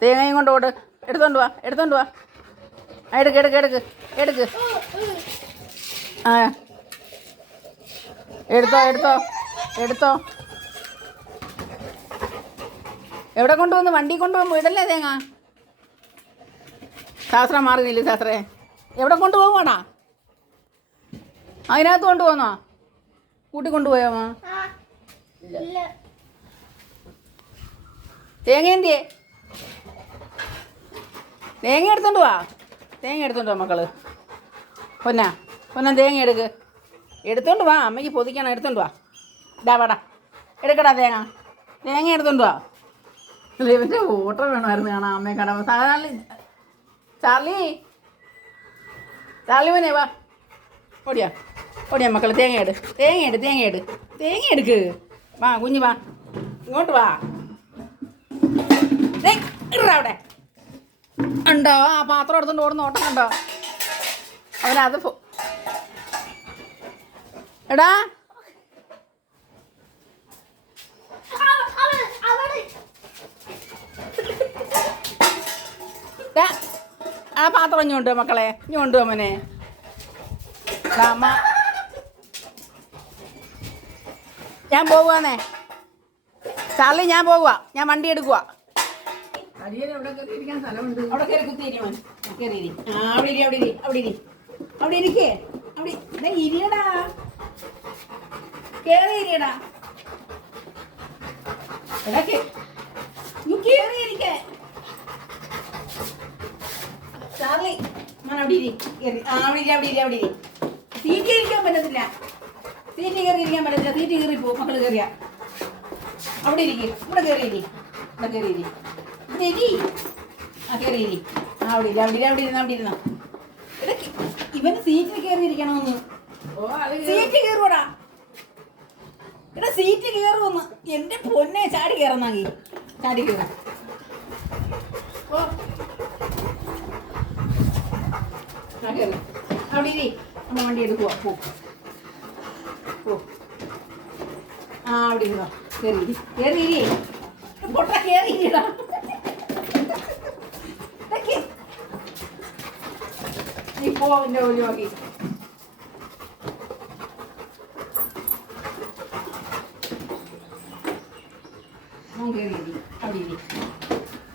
തേങ്ങയും കൊണ്ട് ഓട്. എടുത്തോണ്ട് വാ, എടുത്തോണ്ട് വാ. എടുക്ക് എടുക്ക് എടുക്ക് എടുക്ക്. ആ എടുത്തോ എടുത്തോ എടുത്തോ. എവിടെ കൊണ്ടുവന്ന്? വണ്ടി കൊണ്ടുപോകുമ്പോൾ ഇടല്ലേ തേങ്ങ. ശാസ്ത്രം മാറുന്നില്ല ശാസ്ത്രേ. എവിടെ കൊണ്ടുപോകുവാടാ? അതിനകത്ത് കൊണ്ടുപോകുന്നോ? കൂട്ടി കൊണ്ടുപോയോ? തേങ്ങ എന്തിയേ? തേങ്ങ എടുത്തോണ്ട് വാ, തേങ്ങ എടുത്തോണ്ട് വാ മക്കള്. പൊന്ന തേങ്ങ എടുക്ക്, എടുത്തോണ്ട് വാ. അമ്മയ്ക്ക് പൊതിക്കണം, എടുത്തോണ്ട് വാ. ഇതാ വാടാ, എടുക്കടാ തേങ്ങ എടുത്തോണ്ട് വാ. ഇവൻ്റെ ഓട്ടോ വേണമായിരുന്നു കാണാം അമ്മയെ കാണാൻ. സാധാരണ ചാർലി മോനെ വാ. ഓടിയാ മക്കള്. തേങ്ങ എടുക്ക്. വാ കുഞ്ഞ് വാ, ഇങ്ങോട്ട് വാ. അവിടെ ഉണ്ടോ ആ പാത്രം എടുത്തോണ്ട് ഓടുന്ന ഓട്ടം കണ്ടോ അവനത്? എടാ ആ പാത്രം ഇഞ്ഞുണ്ടോ മക്കളെ? ഇഞ്ഞുണ്ടോ മോനെ? ഞാൻ പോകുവാന്നേ ചാർലി, ഞാൻ പോകുക. ഞാൻ വണ്ടി എടുക്കുക. അവിടെ കയറി കുത്തിരി മോൻ, കയറി. അവിടെ ഇരിക്കേ. അവിടെ ഇരിയടാ, കേറി ഇരിയടാ. ഇടയ്ക്ക് കേറി ഇരിക്കേ. ചാർലി മോൻ അവിടെ ഇരി. അവിടെ ഇരി. സീറ്റ് ഇരിക്കാൻ പറ്റത്തില്ല. സീറ്റ് കയറിപ്പോ മക്കള് കയറിയ. അവിടെ ഇരിക്കും. ഇവിടെ കയറിയിരി. അവിടെ ഇരുന്നോ. ഇടയ്ക്ക് ഇവന് സീറ്റിൽ കയറിയിരിക്കണമെന്ന്. സീറ്റ് കയറുവാടാ. എടാ സീറ്റ് കയറുമെന്ന്. എന്റെ പൊന്നെ, ചാടി കയറുന്നാങ്ങി. ചാടി കയറും. അവിടെ ഇരി. അമ്മ വണ്ടി എടുക്കുക. അവിടെ ഇരുന്നോ. കയറി പൊട്ട കയറിയിടാ. ഇപ്പോ എന്റെ ഒഴിവാക്കി.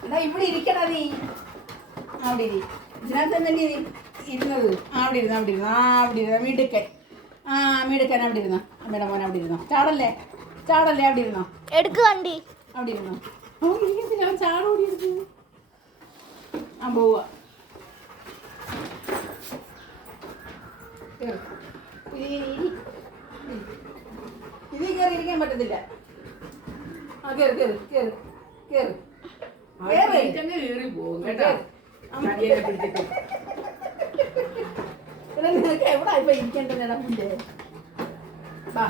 എടാ ഇവിടെ ഇരിക്കടാ നീ. അവിടെ ഇരി. ഇതിനകത്ത് തന്നെ ഇരുന്നത്. അവിടെ ഇരുന്ന മിടുക്കൻ. മിടുക്കൻ അവിടെ ഇരുന്നോ. അമ്മയുടെ മോൻ അവിടെ ഇരുന്നോ. ചാടല്ലേ അവിടെ ഇരുന്നോ. എടുക്ക് വണ്ടി. അവിടെ ഇരുന്നോ. അവൻ ചാടോടി എടുത്തു. പോവുക. ഇതിൽ കയറി ഇരിക്കാൻ പറ്റത്തില്ല. നിനക്ക് എവിടെ ഇപ്പൊ ഇരിക്കേണ്ടത്? വാ